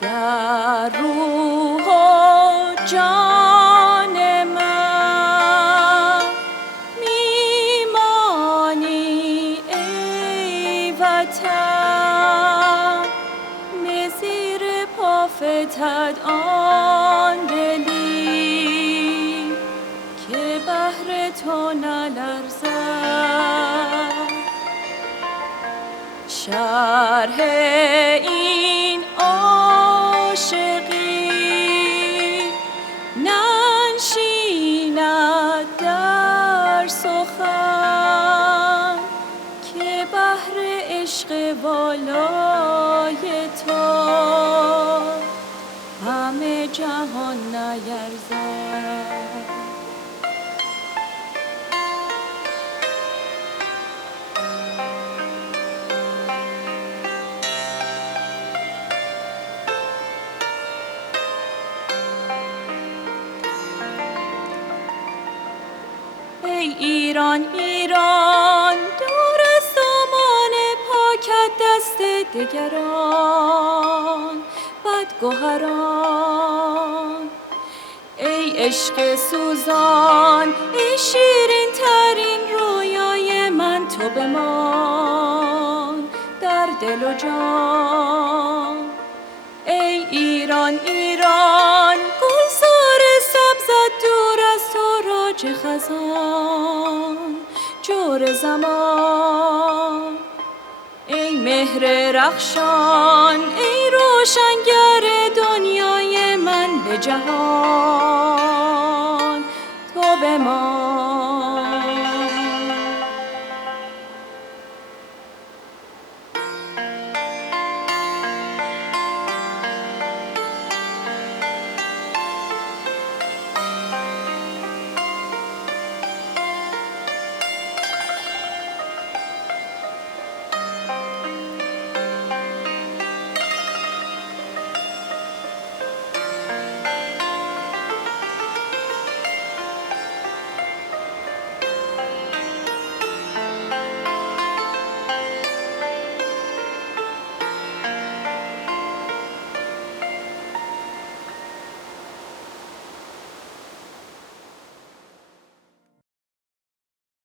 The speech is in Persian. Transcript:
در روح و جان من میمانی ای وطن، به زیر پا فتد آن دلی که بهر تو نلرزد. شرح این عاشقی ننشیند در سخن، که بهر عشق والای تو همه جهان نیرزد. ای ایران ایران، دور از دامان پاکت دست دگران بدگهران. ای عشق سوزان، ای شیرین ترین رویای من، تو بمان در دل و جان. ای ایران ایران، گلزار سبزت دور از تاراج خزان جور زمان. ای مهر رخشان، ای روشنگر دنیای من به جهان، تو بمان